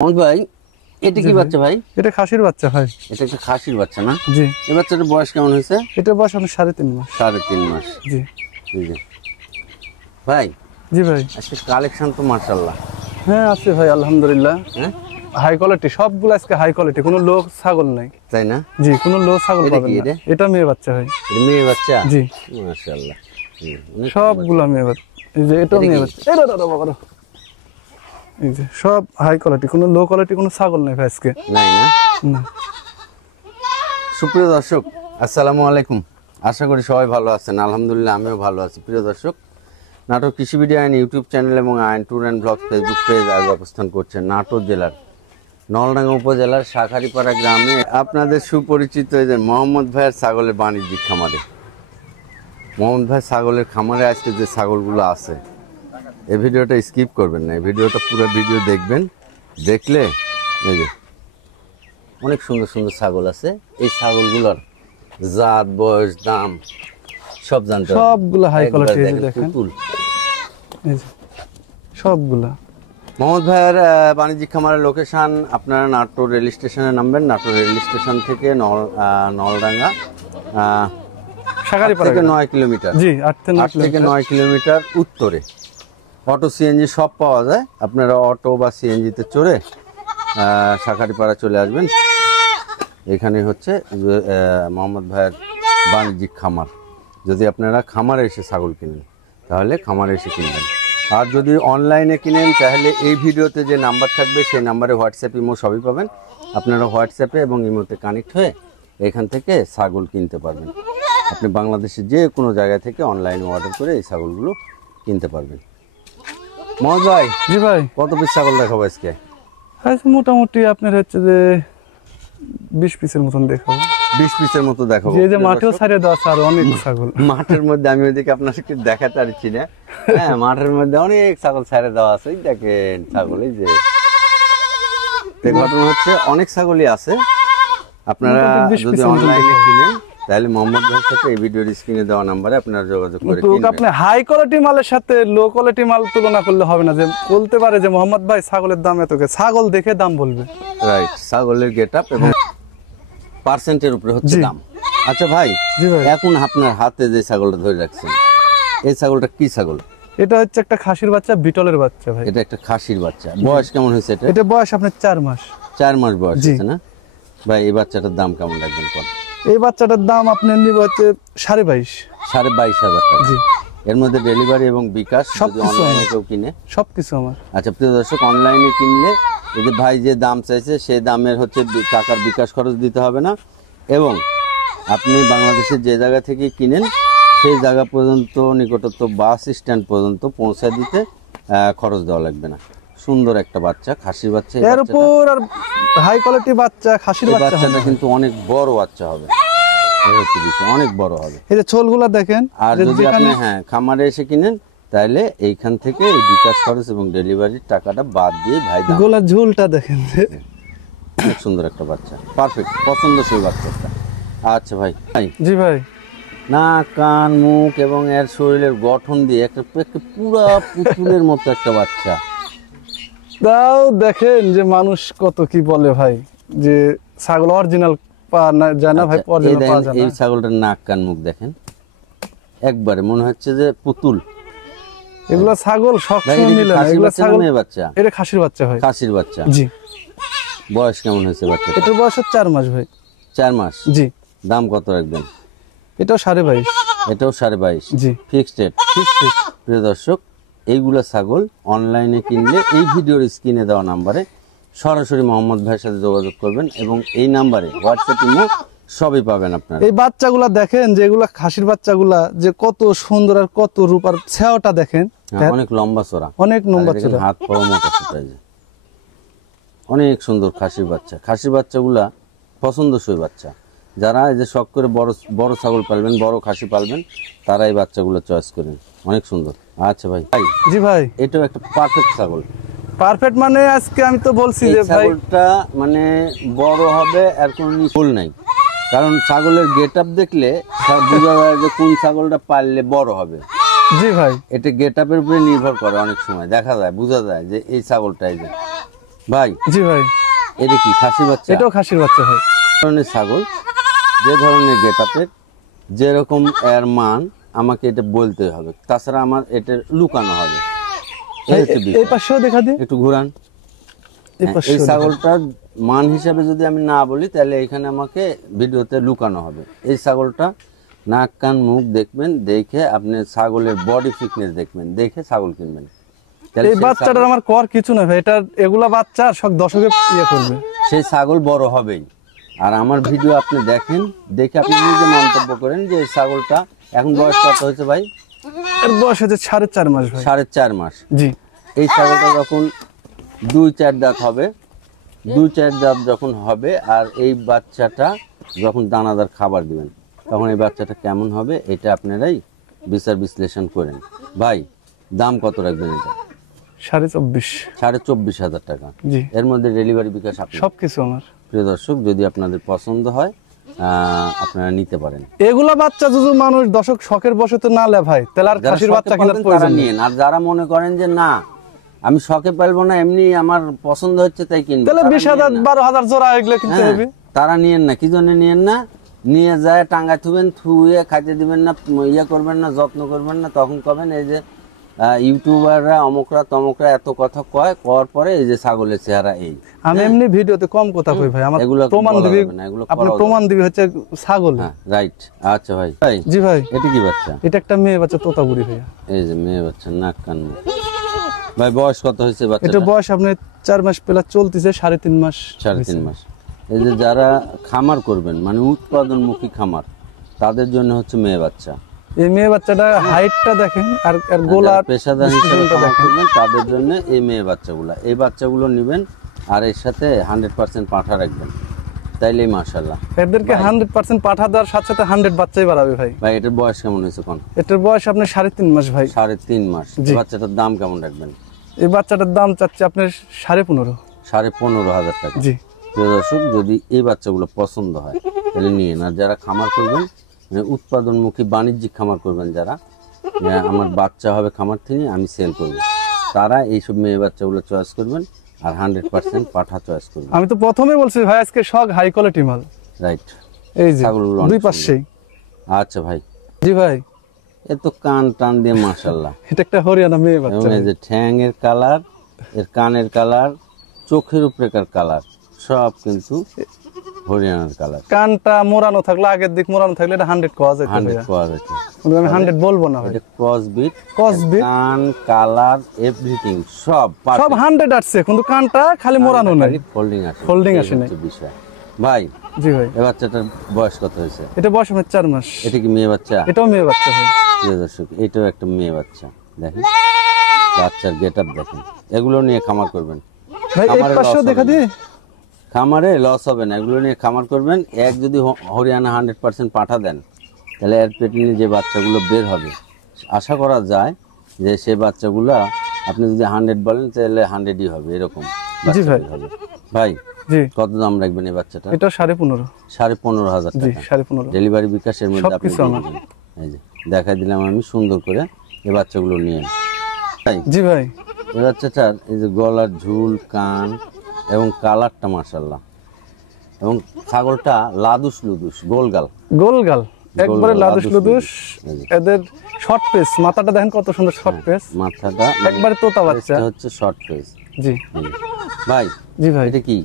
ভাই এটা কি বাচ্চা ভাই? এটা খাসির বাচ্চা ভাই। এটা একটা খাসির বাচ্চা না? জি। এই বাচ্চাটার বয়স কেমন হয়েছে? এটা বয়স আপনার 3.5 মাস। 3.5 মাস। জি জি ভাই। জি ভাই। আজকে কালেকশন তো মাশাআল্লাহ। হ্যাঁ আছে ভাই আলহামদুলিল্লাহ। হ্যাঁ হাই কোয়ালিটি, সবগুলো আজকে হাই কোয়ালিটি, কোনো লো ছাগল নাই। তাই না? জি, কোনো লো ছাগল পাবেন না। এটা মেয়ে বাচ্চা ভাই। এটা মেয়ে বাচ্চা? জি মাশাআল্লাহ। সবগুলো মেয়ে বাচ্চা। এই যে এটা মেয়ে বাচ্চা। এই দাদা বাবা, এই যে সব হাই কোয়ালিটি, কোনো লো কোয়ালিটি কোনো ছাগল নাই ভাই আজকে। নাই না? না। সুপ্রিয় দর্শক আসসালামু আলাইকুম, আশা করি সবাই ভালো আছেন। আলহামদুলিল্লাহ আমিও ভালো আছি। প্রিয় দর্শক, নাটোর কৃষি ভিডিও আইন ইউটিউব চ্যানেল এবং আইন tour and blog Facebook page আজ অবস্থান করছেন নাটোর জেলার নলডাঙ্গা উপজেলার শাখারিপাড়া গ্রামে। আপনাদের সুপরিচিত এই যে মোহাম্মদ ভাইয়ের ছাগলের বাণিজ্যিক খামারে। মোহাম্মদ ভাই ছাগলের খামারে আজকে যে ছাগলগুলো আছে, এই ভিডিওটা স্কিপ করবেন না, এই ভিডিওটা পুরো ভিডিও দেখবেন। দেখলে এই যে অনেক সুন্দর সুন্দর ছাগল আছে। এই ছাগলগুলোর জাত, বয়স, দাম সব জানতে হবে। সবগুলো হাই কোয়ালিটি দেখেন, পুতুল এই যে সবগুলা। মোহাম্মদ ভাইয়ের বাণিজ্যিক খামারের লোকেশন আপনারা নাটোর রেল স্টেশনে নামবেন। নাটোর রেল স্টেশন থেকে নলডাঙ্গা শাখারিপাড়া থেকে 9 কিলোমিটার। জি 8 থেকে 9 কিলোমিটার উত্তরে অটো সিএনজি সব পাওয়া যায়। আপনারা অটো বা সিএনজিতে চড়ে শাখারিপাড়া চলে আসবেন। এখানে হচ্ছে মোহাম্মদ ভাইয়ের বাণিজ্যিক খামার। যদি আপনারা খামারে এসে ছাগল কিনেন তাহলে খামারে এসে কিনবেন, আর যদি অনলাইনে কিনেন তাহলে এই ভিডিওতে যে নাম্বার থাকবে সেই নাম্বারে হোয়াটসঅ্যাপ, ইমো সবই পাবেন। আপনারা হোয়াটসঅ্যাপে এবং ইমোতে কানেক্ট হয়ে এখান থেকে ছাগল কিনতে পারবেন। আপনি বাংলাদেশের যে কোনো জায়গা থেকে অনলাইনে অর্ডার করে এই ছাগলগুলো কিনতে পারবেন। মোহাম্মদ ভাই, জি ভাই, কত পিস ছাগল দেখাবো আজকে? মোটামুটি আপনার হচ্ছে যে 20 পিসের মতন দেখাবো। 20 পিসের মতো দেখাবো। যে মাঠেও ছাড়িয়ে দেওয়া আছে আর অনেক ছাগল। মাঠের মধ্যে আমি ওইদিকে আপনাকে দেখাতে পারছি না। হ্যাঁ, মাঠের মধ্যে অনেক ছাগল ছাড়ে দেওয়া আছে। দেখেন ছাগল, এই যে ঘটনা হচ্ছে অনেক ছাগলই আছে। আপনারা যদি অনলাইনে কিনেন তাহলে মোহাম্মদ ভাইয়ের সাথে এই ভিডিওর স্ক্রিনে দেওয়া নম্বরে আপনারা যোগাযোগ করে কিনবেন। আপনি হাই কোয়ালিটি মালের সাথে লো কোয়ালিটি মাল তুলনা করলে হবে না, যে বলতে পারে যে মোহাম্মদ ভাই ছাগলের দাম এত, ছাগল দেখে দাম বলবে। রাইট, ছাগলের গেটআপ এবং পার্সেন্টের উপরে হচ্ছে দাম। আচ্ছা ভাই, এখন আপনার হাতে যে ছাগলটা ধরে রাখছেন, এই ছাগলটা কি ছাগল? এটা হচ্ছে একটা খাসির বাচ্চা, বিটলের বাচ্চা ভাই। এটা একটা খাসির বাচ্চা। বয়স কেমন হয়েছে এটা? এটা বয়স আপনার 4 মাস। 4 মাস বয়স হয়েছে না ভাই? এই বাচ্চাটার দাম কেমন রাখবেন কোন? এই বাচ্চাটার দাম আপনি নিবে হচ্ছে 22.5। 22,500 টাকা। জি। এর মধ্যে ডেলিভারি এবং বিকাশ যদি অনলাইনে কেউ কিনে? সবকিছু আমার। আচ্ছা প্রিয় দর্শক, অনলাইনে কিনলে এই যে ভাই যে দাম চাইছে সেই দামের হচ্ছে টাকার বিকাশ খরচ দিতে হবে না, এবং আপনি বাংলাদেশের যে জায়গা থেকে কিনেন সেই জায়গা পর্যন্ত নিকটস্থ বাস স্ট্যান্ড পর্যন্ত পৌঁছে দিতে খরচ দেওয়া লাগবে না। সুন্দর একটা বাচ্চা, খাসির বাচ্চা। এর উপর আর হাই কোয়ালিটি বাচ্চা, খাসির বাচ্চাটা কিন্তু অনেক বড় বাচ্চা হবে, অনেক বড় হবে। এই যে ছোলগুলা দেখেন। আর যদি আপনি খামারে এসে কিনেন তাহলে এইখান থেকে এই বিকাশ খরচ এবং ডেলিভারির টাকাটা বাদ দিয়ে ভাই গোলার ঝুলটা দেখেন। অনেক সুন্দর একটা বাচ্চা, পারফেক্ট পছন্দসই বাচ্চাটা। আচ্ছা ভাই। জি ভাই। নাক, কান, মুখ এবং এর শরীরের গঠন দিয়ে একটা পুরা পুতুলের মতো একটা বাচ্চা। তাও দেখেন যে মানুষ কত কি বলে ভাই, যে ছাগল অরিজিনাল পাওয়া না যায় না ভাই, অরিজিনাল পাওয়া যায় না। এই ছাগলটার নাক, কান, মুখ দেখেন, একবারে মনে হচ্ছে যে পুতুল। এগুলা ছাগল সবসময় মিলে না, এগুলা ছাগল মেয়ে বাচ্চা। এটা খাসির বাচ্চা ভাই। খাসির বাচ্চা। জি। বয়স কেমন হয়েছে বাচ্চা? এটার বয়স 4 মাস ভাই। 4 মাস। জি। দাম কত রাখবেন? এটাও 22.5। এটাও 22.5। জি। Fixed rate. প্রিয় দর্শক, এইগুলা ছাগল অনলাইনে কিনলে এই ভিডিওর স্ক্রিনে দেওয়া নাম্বারে সরাসরি মোহাম্মদ ভাইয়ের সাথে যোগাযোগ করবেন, এবং এই নাম্বারে হোয়াটসঅ্যাপ, ইমো সবই পাবেন আপনারা। এই বাচ্চাগুলা দেখেন, যেগুলা খাসির বাচ্চাগুলা যে কত সুন্দর আর কত রূপ, আর ছেওটা দেখেন অনেক লম্বা চড়া, অনেক লম্বা চড়া, হাত পা মোটা সোটা। অনেক সুন্দর খাসির বাচ্চা। খাসির বাচ্চাগুলা পছন্দসই বাচ্চা। যারা এই যে শখ করে বড় বড় ছাগল পালবেন, বড় খাসি পালবেন, তারা এই বাচ্চাগুলো চয়েস করেন। অনেক সুন্দর। আচ্ছা ভাই। জি ভাই, এটাও একটা পারফেক্ট ছাগল। পারফেক্ট মানে আজকে আমি তো বলছি যে ভাই ছাগলটা মানে বড় হবে আর কোনো ফুল নাই, কারণ ছাগলের গেটআপ দেখলে বোঝা যায় যে কোন ছাগলটা পাললে বড় হবে। জি ভাই, এটা গেটআপের উপরে নির্ভর করে। অনেক সময় দেখা যায়, বোঝা যায় যে এই ছাগলটাই যে ভাই জি ভাই, এটা কি খাসি বাচ্চা? এটাও খাসির বাচ্চা ভাই। ধরনের ছাগল, যে ধরনের গেটআপের, যেরকম এর মান আমাকে এটা বলতে হবে, তাছাড়া আমার এটা লুকানো হবে। এই হচ্ছে এই বিষয়। পাশেও দেখা দিই, একটু ঘুরান। এই এই পাশেও দেখা দিই। ছাগলটার মান হিসাবে যদি আমি না বলি, তাহলে এখানে আমাকে ভিডিওতে লুকানো হবে। এই ছাগলটা নাক কান মুখ দেখবেন, দেখে আপনি ছাগলের বডি ফিটনেস দেখবেন, দেখে ছাগল কিনবেন। তাহলে এই সেই বাচ্চাটার আমার কর কিছু না ভাই, এটার এগুলা বাচ্চা আর সব দর্শকে ইয়ে করবে। সেই ছাগল বড় হবেই। আর আমার ভিডিও আপনি দেখেন, দেখে আপনি নিজে মন্তব্য করেন যে এই ছাগলটা এখন বয়স কত হয়েছে ভাই? এর বয়স হচ্ছে 4.5 মাস ভাই। 4.5 মাস। জি, এই ছাগলটা যখন 2-4 দাঁত হবে, 2-4 দাঁত যখন হবে, আর এই বাচ্চাটা যখন দানাদার খাবার দিবেন, তখন এই বাচ্চাটা কেমন হবে এটা আপনারাই বিচার বিশ্লেষণ করেন। ভাই দাম কত রাখবেন এটা? 24.5। 24,500 টাকা। জি, এর মধ্যে ডেলিভারি বিকাশ আপনার। সবকিছু আমার। প্রিয় দর্শক, যদি আপনাদের পছন্দ হয় আপনারা নিতে পারেন। এগুলা বাচ্চা যদি মানুষ দর্শক শখের বসে তো না লে ভাই, তাহলে আর যারা খাসির শখে বাচ্চা কেনার পালবেন প্রয়োজন তারা নেই। নিন, আর যারা মনে করেন যে না আমি শখে পালবো না, এমনি আমার পছন্দ হচ্ছে তাই কিনবো, তাহলে তারা 20,000 নিয়েন না। 12,000 জোড়া এগুলো কিনতে হ্যাঁ, হবে। তারা নিয়েন না। কি জন্য নিয়েন না? নিয়ে যায় টাঙ্গায় থুবেন, থুয়ে খাইতে দিবেন না, ইয়ে করবেন না, যত্ন করবেন না, তখন কবেন এই যে ইউটিউবাররা অমুকরা তমুকরা এত কথা কয়, কর পরে এই যে ছাগলের চেহারা এই। আমি এমনি ভিডিওতে কম কথা কই ভাই, আমার এগুলো প্রমাণ বলা দিবি, যাবে না, এগুলো আপনি করাও প্রমাণ দিবি হচ্ছে ছাগল। হ্যাঁ রাইট। আচ্ছা ভাই, ভাই জি ভাই, এটা কি বাচ্চা? এটা একটা মেয়ে বাচ্চা তোতাপুরি ভাইয়া। এই যে মেয়ে বাচ্চা, নাক কান মুখ। ভাই বয়স কত হয়েছে এটা বাচ্চাটা? বয়স আপনার 4 মাস পেলা চলতেছে, 3.5 মাস। 3.5 মাস। এই যে যারা খামার করবেন, মানে উৎপাদনমুখী খামার, তাদের জন্য হচ্ছে মেয়ে বাচ্চা। এই মেয়ে বাচ্চাটা হাইটটা দেখেন, আর আর গোলা যারা পেশাদার হিসেবে খামার করবেন তাদের জন্য এই মেয়ে বাচ্চাগুলো, এই বাচ্চাগুলো নেবেন, আর এর সাথে 100% পাঠা রাখবেন, তাইলেই মাশাআল্লাহ। এদেরকে 100% পাঠা দেওয়ার সাথে সাথে 100 বাচ্চাই বাড়াবে ভাই। ভাই এটার বয়স কেমন হয়েছে কোন? এটার বয়স আপনার 3.5 মাস ভাই। 3.5 মাস। জি। এই বাচ্চাটার দাম কেমন রাখবেন? এই বাচ্চাটার দাম চাচ্ছে আপনার 15.5। 15,500 টাকা। জি, প্রিয় দর্শক, যদি এই বাচ্চাগুলো পছন্দ হয় তাহলে নিন। আর যারা খামার করবেন, মানে উৎপাদনমুখী বাণিজ্যিক খামার করবেন, যারা আমার বাচ্চা হবে খামার থেকে আমি সেল করব, তারা এইসব মেয়ে বাচ্চাগুলো চয়েস করবেন, আর 100% পাঠা চয়েস করবেন। আমি তো প্রথমে বলছি ভাই আজকে শখ হাই কোয়ালিটি মাল। রাইট। এই যে ছাগলগুলো অনেক দুই পাশেই। আচ্ছা ভাই, জি ভাই, এ তো কান টান দিয়ে মাশাআল্লাহ। এটা একটা হরিয়ানা মেয়ে এবং বাচ্চা। এই যে ঠ্যাংয়ের কালার, এর কানের কালার, চোখের উপরেকার কালার, সব কিন্তু হরিয়ানার কালার। কানটা মোড়ানো থাকলে, আগের দিক মোড়ানো থাকলে এটা 100 কোয়া যেত 100 ভাইয়া। পাওয়া যাচ্ছে। কিন্তু আমি 100 বলবো না ভাই। এটা ক্রস বিট, Crossbreed। কান কালার এভরিথিং সব সব 100 আসছে, কিন্তু কানটা খালি মোড়ানো নাই। ফোল্ডিং আছে, Folding এই আসে নাই। হচ্ছে বিষয়। ভাই জি ভাই, এই বাচ্চাটার বয়স কত হয়েছে? এটা বয়স আমার 4 মাস। এটা কি মেয়ে বাচ্চা? এটাও মেয়ে বাচ্চা ভাই। প্রিয় দর্শক, এটাও একটা মেয়ে বাচ্চা। দেখেন বাচ্চার গেটআপ দেখেন। এগুলো নিয়ে খামার করবেন, ভাই এই খামারে পাশেও loss দেখা হবে দি। না। খামারে লস হবে না, এগুলো নিয়ে খামার করবেন। এক যদি হরিয়ানা 100% পাঠা দেন, তাহলে এর পেটে নিয়ে যে বাচ্চাগুলো বের হবে, আশা করা যায় যে সেই বাচ্চাগুলো আপনি যদি 100 বলেন তাহলে 100ই হবে, এরকম বাচ্চা ভাই। বের হবে। ভাই জি, কত দাম রাখবেন এই বাচ্চাটা? এটা 15.5। 15,500 জি, টাকা। 15.5। ডেলিভারি বিকাশের মধ্যে আপনি সবকিছু দিয়ে আমার। দিবেন। এই যে দেখাই দিলাম আমি সুন্দর করে, এই বাচ্চাগুলো নিয়ে। তাই জি ভাই, এই বাচ্চাটার এই যে গলার ঝুল, কান এবং কালারটা মাশাআল্লাহ, এবং ছাগলটা লাদুস লুদুস, গোলগাল। গোলগাল একবারে গোল, লাদুস লাদুস লুদুস। এই যে। এদের শর্ট পেস, মাথাটা দেখেন কত সুন্দর শর্ট পেস, মাথাটা একবারে তোতা বাচ্চা। এটা হচ্ছে শর্ট ফেস। জি, ভাই জি ভাই, এটা কি?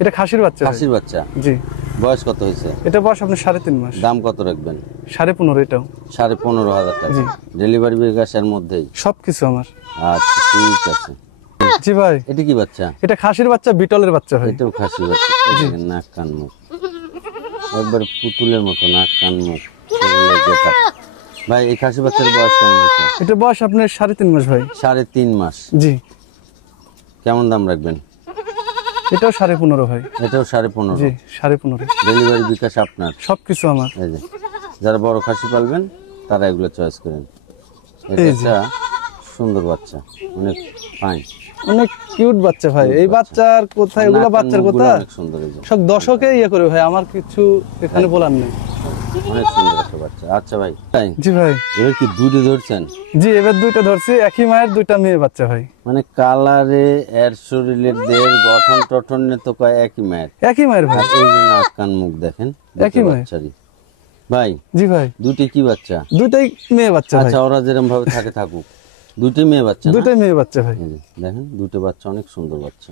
এটা খাসির বাচ্চা ভাই। খাসির বাচ্চা। জি, বয়স কত হয়েছে? এটা বয়স আপনার 3.5 মাস। দাম কত রাখবেন? 15.5 এটাও। 15,500 টাকা। জি। ডেলিভারি বিকাশের মধ্যেই। সবকিছু আমার। আচ্ছা ঠিক আছে। জি ভাই, এটা কি বাচ্চা? এটা খাসির বাচ্চা, বিটলের বাচ্চা ভাই। এটাও খাসির বাচ্চা। এই দেখেন নাক কান মুখ একবার পুতুলের মতো, নাক কান মুখ শরীরের getup। ভাই এই খাসি বাচ্চার বয়স কেমন হয়েছে? এটা বয়স আপনার 3.5 মাস ভাই। 3.5 মাস। জি, কেমন দাম রাখবেন? এটাও 15.5 ভাই। এটাও 15.5। জি, 15.5। ডেলিভারি বিকাশ আপনার। সবকিছু আমার। এই যে যারা বড় খাসি পালবেন তারা এগুলো চয়েস করেন। এটা এই যে। একটা সুন্দর বাচ্চা, অনেক ফাইন। অনেক কিউট বাচ্চা ভাই। এই বাচ্চার কথা, এগুলা বাচ্চার কথা অনেক সুন্দর। এই যে সব দর্শকে ইয়ে করে ভাই, আমার কিছু এখানে বলার নেই। অনেক সুন্দর একটা বাচ্চা। আচ্ছা ভাই, তাই জি ভাই। এবার কি দুটো ধরছেন? জি এবার দুইটা ধরছি, একই মায়ের দুইটা মেয়ে বাচ্চা ভাই। মানে কালারে, এর শরীরের দেহ গঠন টঠনে তো কয় একই মায়ের। একই মায়ের ভাই। আর এই যে নাক কান মুখ দেখেন একই মায়ের। বাচ্চারই। ভাই জি ভাই, দুটি কি বাচ্চা? দুইটাই মেয়ে বাচ্চা ভাই। আচ্ছা, ওরা যেরকম ভাবে থাকে থাকুক, দুটি মেয়ে বাচ্চা না? দুইটাই মেয়ে বাচ্চা ভাই। এই যে দেখেন দুটো বাচ্চা, অনেক সুন্দর বাচ্চা।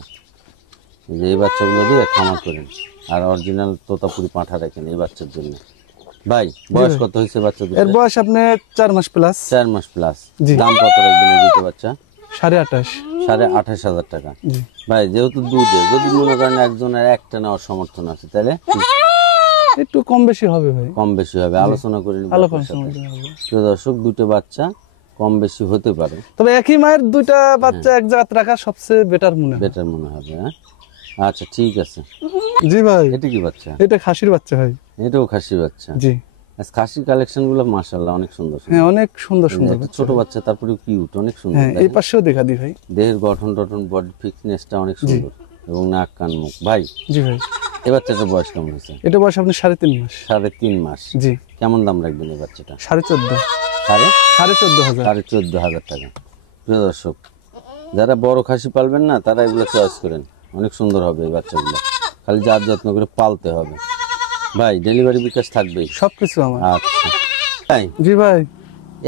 এই যে এই বাচ্চাগুলো দিয়ে খামার করেন, আর অরিজিনাল তোতাপুরি পাঁঠা রাখেন এই বাচ্চার জন্য। ভাই বয়স কত হয়েছে বাচ্চা দুটো? এর বয়স আপনি 4 মাস প্লাস। 4 মাস প্লাস। জি। দাম কত রাখবেন এই দুটো বাচ্চা? 28.5। 28,500 টাকা। জি। ভাই যেহেতু দুধে, যদি মনে করেন একজনের একটা নেওয়ার সমর্থন আছে, তাহলে একটু কম বেশি হবে ভাই। কম বেশি হবে, আলোচনা করে নিব ভালো আপনার কম সাথে। সময় হবে। প্রিয় দর্শক, দুটো বাচ্চা কম বেশি হতে পারে, তবে একই মায়ের দুইটা বাচ্চা এক জায়গায় রাখা সবচেয়ে বেটার মনে হয়। বেটার মনে হবে। হ্যাঁ আচ্ছা ঠিক আছে। জি ভাই, এটা কি বাচ্চা? এটা খাসির বাচ্চা ভাই। এটাও খাসি বাচ্চা। জি আচ্ছা, খাসির কালেকশন গুলো মাশাআল্লাহ অনেক সুন্দর সুন্দর। হ্যাঁ, অনেক সুন্দর সুন্দর একটা বাচ্চা। ছোট বাচ্চা, তারপরে কিউট, অনেক সুন্দর। হ্যাঁ, এই পাশেও দেখা দিই ভাই। দেহের গঠন টঠন, বডি ফিটনেসটা অনেক সুন্দর, এবং নাক কান মুখ। ভাই জি ভাই, এই বাচ্চাটার বয়স কেমন হয়েছে? এটা বয়স আপনি 3.5 মাস। 3.5 মাস। জি। কেমন দাম রাখবেন এই বাচ্চাটা? 14.5। সাড়ে 14.5 হাজার। 14,500 টাকা। প্রিয় দর্শক, যারা বড় খাসি পালবেন না, তারা এগুলো চয়েস করেন, অনেক সুন্দর হবে এই বাচ্চাগুলো। খালি যার যত্ন করে পালতে হবে। ভাই ডেলিভারি বিকাশ থাকবেই? সবকিছু আমার। আচ্ছা ভাই, জি ভাই।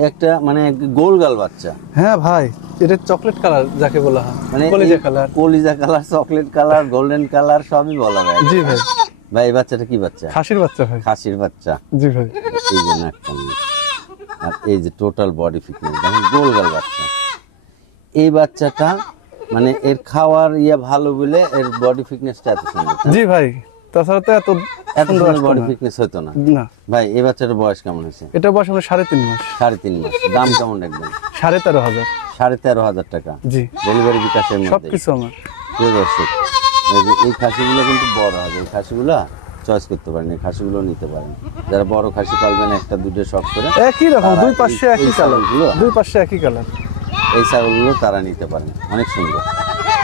একটা মানে গোলগাল বাচ্চা। হ্যাঁ ভাই, এটা চকলেট কালার যাকে বলা হয়, মানে কলিজা কালার। কলিজা colour, chocolate colour, golden colour সবই বলা হয়। জি ভাই। ভাই এই বাচ্চাটা কি বাচ্চা? খাসির বাচ্চা ভাই। খাসির বাচ্চা। জি ভাই। এই যে নাক কান মুখ, আর এই যে টোটাল বডি ফিটনেস দেখেন, গোলগাল বাচ্চা। এই বাচ্চাটা মানে এর খাওয়ার ভালো বলে এর বডি ফিটনেসটা এত সুন্দর। জি ভাই, তাছাড়া তো এত এত সুন্দর সুন্দর আসতো বডি না। ফিটনেস হতো না। না, ভাই এই বাচ্চাটার বয়স কেমন হয়েছে? এটা বয়স আপনার 3.5 মাস। 3.5 মাস। দাম কেমন রাখবেন? 13.5 হাজার। 13,500 টাকা। জি, ডেলিভারি বিকাশের মধ্যে। সবকিছু আমার। প্রিয় দর্শক, এই যে এই খাসিগুলো কিন্তু বড় হবে, এই খাসিগুলো চয়েস করতে পারেন, এই খাসিগুলো নিতে পারেন। যারা বড় খাসি পালবেন, একটা দুটো শখ করে, একই রকম, তারা দুই পাশে এই একই কালার। ছাগলগুলো, দুই পাশে একই কালার। এই ছাগলগুলো তারা নিতে পারেন, অনেক সুন্দর।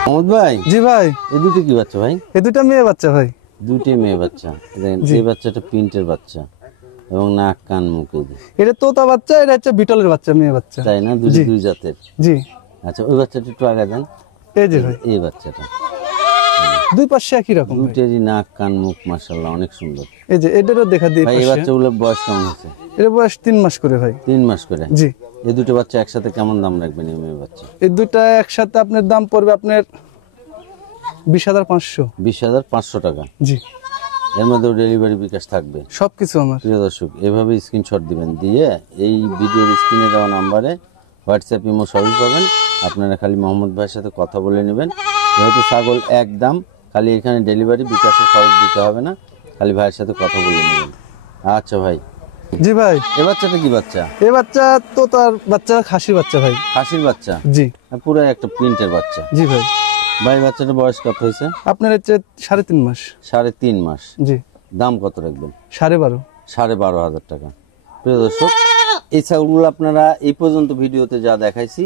মোহাম্মদ ভাই, জি ভাই, এই দুটো কি বাচ্চা ভাই? এই দুইটা মেয়ে বাচ্চা ভাই। দুটি মেয়ে বাচ্চা। দেখেন এই বাচ্চাটা প্রিন্টের বাচ্চা, এবং নাক কান মুখ এই যে। এটা তোতা বাচ্চা, এটা হচ্ছে বিটলের বাচ্চা, মেয়ে বাচ্চা। তাই না? দুটি দুই জাতের। জি। আচ্ছা, ওই বাচ্চাটা একটু আগে দেন। এই যে ভাই, এই বাচ্চাটা দুই পাশে একই রকম ভাই। দুটেরই নাক কান মুখ মাশাআল্লাহ অনেক সুন্দর। এই যে এটারও দেখা দিই ভাই এই পাশে। বাচ্চাগুলোর বয়স কেমন হয়েছে? এর বয়স 3 মাস করে ভাই। 3 মাস করে। জি। এই দুটো বাচ্চা একসাথে কেমন দাম রাখবেন এই মেয়ে বাচ্চা? এই দুইটা একসাথে আপনার দাম পড়বে আপনার 20,500। 20,500 টাকা। জি, এর মধ্যেও ডেলিভারি বিকাশ থাকবে। সবকিছু আমার। প্রিয় দর্শক, এভাবে স্ক্রিনশট দিবেন, দিয়ে এই ভিডিওর স্ক্রিনে দেওয়া নাম্বারে হোয়াটসঅ্যাপ, ইমো সবই পাবেন। আপনারা খালি মোহাম্মদ ভাইয়ের সাথে কথা বলে নেবেন। যেহেতু ছাগল একদম, খালি এখানে ডেলিভারি বিকাশের খরচ দিতে হবে না, খালি ভাইয়ের সাথে কথা বলে নেবেন। আচ্ছা ভাই, জি ভাই, এ বাচ্চাটা কি বাচ্চা? এই বাচ্চা তোতার বাচ্চা, খাসি বাচ্চা ভাই। খাসির বাচ্চা। জি। পুরো একটা প্রিন্টের বাচ্চা। জি ভাই, ভাই বাচ্চাটার বয়স কত হয়েছে? আপনার হচ্ছে 3.5 মাস। 3.5 মাস। জি। দাম কত রাখবেন? 12.5। 12,500 টাকা। প্রিয় দর্শক, এই ছাগলগুলো আপনারা এই পর্যন্ত ভিডিওতে যা দেখাইছি,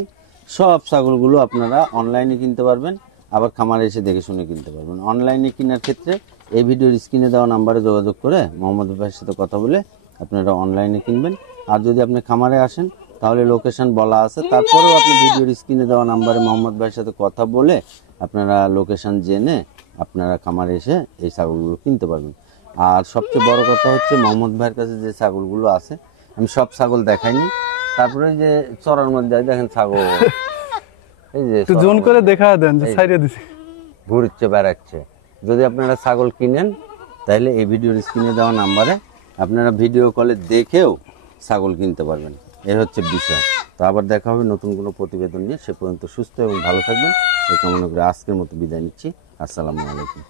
সব ছাগলগুলো আপনারা অনলাইনে কিনতে পারবেন, আবার খামারে এসে দেখে শুনে কিনতে পারবেন। অনলাইনে কেনার ক্ষেত্রে এই ভিডিওর স্ক্রিনে দেওয়া নাম্বারে যোগাযোগ করে মোহাম্মদ ভাইয়ের সাথে কথা বলে আপনারা অনলাইনে কিনবেন। আর যদি আপনি খামারে আসেন, তাহলে লোকেশন বলা আছে, তারপরেও আপনি ভিডিওর স্ক্রিনে দেওয়া নাম্বারে মোহাম্মদ ভাইয়ের সাথে কথা বলে আপনারা লোকেশন জেনে আপনারা খামারে এসে এই ছাগলগুলো কিনতে পারবেন। আর সবচেয়ে বড় কথা হচ্ছে, মোহাম্মদ ভাইয়ের কাছে যে ছাগলগুলো আছে, আমি সব ছাগল দেখাইনি। তারপরে যে চড়ার মধ্যে দেখেন ছাগল, এই যে একটু জোন করে দেখা দেন যে ছাইরে দিছি। ঘুরছে বেড়াচ্ছে। যদি আপনারা ছাগল কিনেন, তাহলে এই ভিডিওর স্ক্রিনে দেওয়া নাম্বারে আপনারা ভিডিও কলে দেখেও ছাগল কিনতে পারবেন। এর হচ্ছে বিষয়। তো আবার দেখা হবে নতুন কোনো প্রতিবেদন নিয়ে। সে পর্যন্ত সুস্থ এবং ভালো থাকবেন এই কামনা করে আজকের মতো বিদায় নিচ্ছি। আসসালামু আলাইকুম।